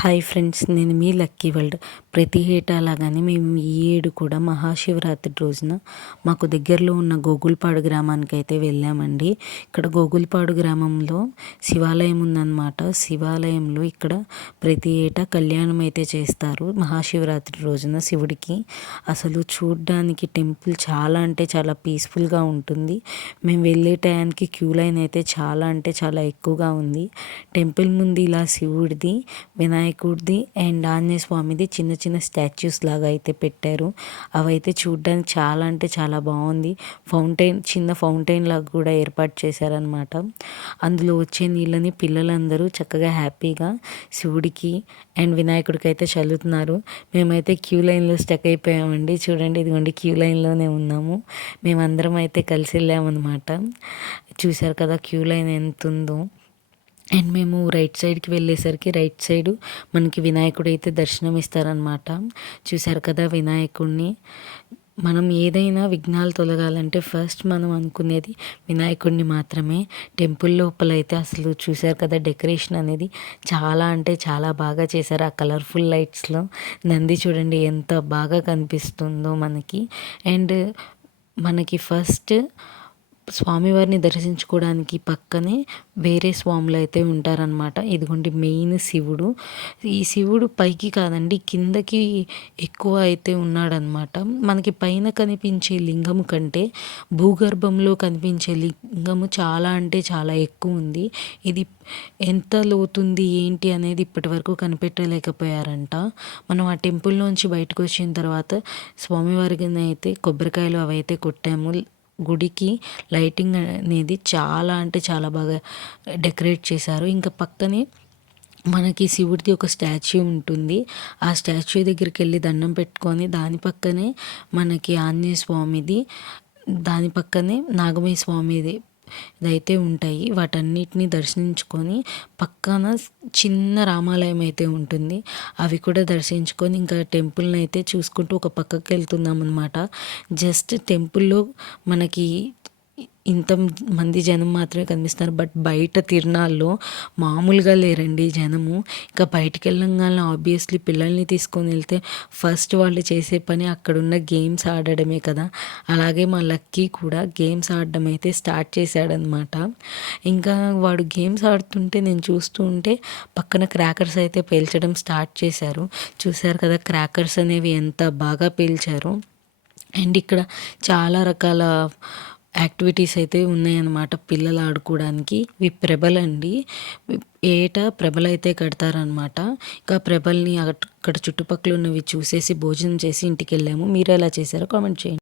Hi friends, నేను మీ lucky world. ప్రతి ఏటా లాగానే మేము ఈ ఏడు కూడా మహాశివరాత్రి రోజున మాకు దగ్గరలో ఉన్న గోగుల్పాడు గ్రామానికి అయితే వెళ్ళామండి. ఇక్కడ గోగుల్పాడు గ్రామంలో శివాలయం ఉందన్నమాట. శివాలయంలో ఇక్కడ ప్రతి ఏటా కళ్యాణం అయితే చేస్తారు మహాశివరాత్రి రోజున శివుడికి. అసలు చూడ్డానికి టెంపుల్ చాలా అంటే చాలా పీస్ఫుల్గా ఉంటుంది. మేము వెళ్ళే టయానికి క్యూ లైన్ అయితే చాలా అంటే చాలా ఎక్కువగా ఉంది. టెంపుల్ ముందు ఇలా శివుడిది, వినాయకుడిది అండ్ ఆంజనేయ స్వామిది చిన్న చిన్న స్టాచ్యూస్ లాగా అయితే పెట్టారు. అవైతే చూడ్డానికి చాలా అంటే చాలా బాగుంది. చిన్న ఫౌంటైన్ లాగా కూడా ఏర్పాటు చేశారనమాట. అందులో వచ్చే నీళ్ళని పిల్లలందరూ చక్కగా హ్యాపీగా శివుడికి అండ్ వినాయకుడికి అయితే చల్లుతున్నారు. మేమైతే క్యూ లైన్లో స్టక్ అయిపోయామండి. చూడండి, ఇదిగోండి క్యూ లైన్లోనే ఉన్నాము. మేమందరం అయితే కలిసి వెళ్ళామన్నమాట. చూశారు కదా క్యూ లైన్ ఎంత ఉందో. అండ్ మేము రైట్ సైడ్కి వెళ్ళేసరికి రైట్ సైడు మనకి వినాయకుడు అయితే దర్శనం ఇస్తారనమాట. చూశారు కదా వినాయకుడిని. మనం ఏదైనా విఘ్నాలు తొలగాలంటే ఫస్ట్ మనం అనుకునేది వినాయకుడిని మాత్రమే. టెంపుల్ లోపల అయితే అసలు చూశారు కదా డెకరేషన్ అనేది చాలా అంటే చాలా బాగా చేశారు. ఆ కలర్ఫుల్ లైట్స్లో నంది చూడండి ఎంత బాగా కనిపిస్తుందో మనకి. అండ్ మనకి ఫస్ట్ స్వామివారిని దర్శించుకోవడానికి పక్కనే వేరే స్వాములు అయితే ఉంటారనమాట. ఇదిగోండి మెయిన్ శివుడు. ఈ శివుడు పైకి కాదండి కిందకి ఎక్కువ అయితే ఉన్నాడనమాట. మనకి పైన కనిపించే లింగము కంటే భూగర్భంలో కనిపించే లింగము చాలా అంటే చాలా ఎక్కువ ఉంది. ఇది ఎంత లోతుంది ఏంటి అనేది ఇప్పటి వరకు కనిపెట్టలేకపోయారంట. మనం ఆ టెంపుల్లోంచి బయటకు వచ్చిన తర్వాత స్వామివారికి అయితే కొబ్బరికాయలు అవైతే కొట్టాము. గుడికి లైటింగ్ అనేది చాలా అంటే చాలా బాగా డెకరేట్ చేశారు. ఇంకా పక్కనే మనకి శివుడిది ఒక స్టాచ్యూ ఉంటుంది. ఆ స్టాచ్యూ దగ్గరికి వెళ్ళి దండం పెట్టుకొని దాని పక్కనే మనకి ఆంజనేయ స్వామిది, దాని పక్కనే నాగమయ్య స్వామిది ఇదైతే ఉంటాయి. వాటన్నిటిని దర్శించుకొని పక్కన చిన్న రామాలయం అయితే ఉంటుంది. అవి కూడా దర్శించుకొని ఇంకా టెంపుల్ని అయితే చూసుకుంటూ ఒక పక్కకి వెళ్తున్నాం అనమాట. జస్ట్ టెంపుల్లో మనకి ఇంత మంది జనం మాత్రమే కనిపిస్తారు. బట్ బయట తిరునాళ్ళలో మామూలుగా లేరండి జనము. ఇంకా బయటికి వెళ్ళంగానే ఆబ్వియస్లీ పిల్లల్ని తీసుకొని వెళ్తే ఫస్ట్ వాళ్ళు చేసే పని అక్కడున్న గేమ్స్ ఆడడమే కదా. అలాగే మా లక్కీ కూడా గేమ్స్ ఆడడం అయితే స్టార్ట్ చేశాడనమాట. ఇంకా వాడు గేమ్స్ ఆడుతుంటే నేను చూస్తూ ఉంటే పక్కన క్రాకర్స్ అయితే పేల్చడం స్టార్ట్ చేశారు. చూశారు కదా క్రాకర్స్ అనేవి ఎంత బాగా పేల్చారు. అండ్ ఇక్కడ చాలా రకాల యాక్టివిటీస్ అయితే ఉన్నాయన్నమాట పిల్లలు ఆడుకోవడానికి. ఇవి ప్రభలండి. ఏటా ప్రభలు అయితే కడతారనమాట. ఇంకా ప్రభల్ని అక్కడ చుట్టుపక్కల ఉన్నవి చూసేసి భోజనం చేసి ఇంటికి వెళ్ళాము. మీరు ఎలా చేశారో కామెంట్ చేయండి.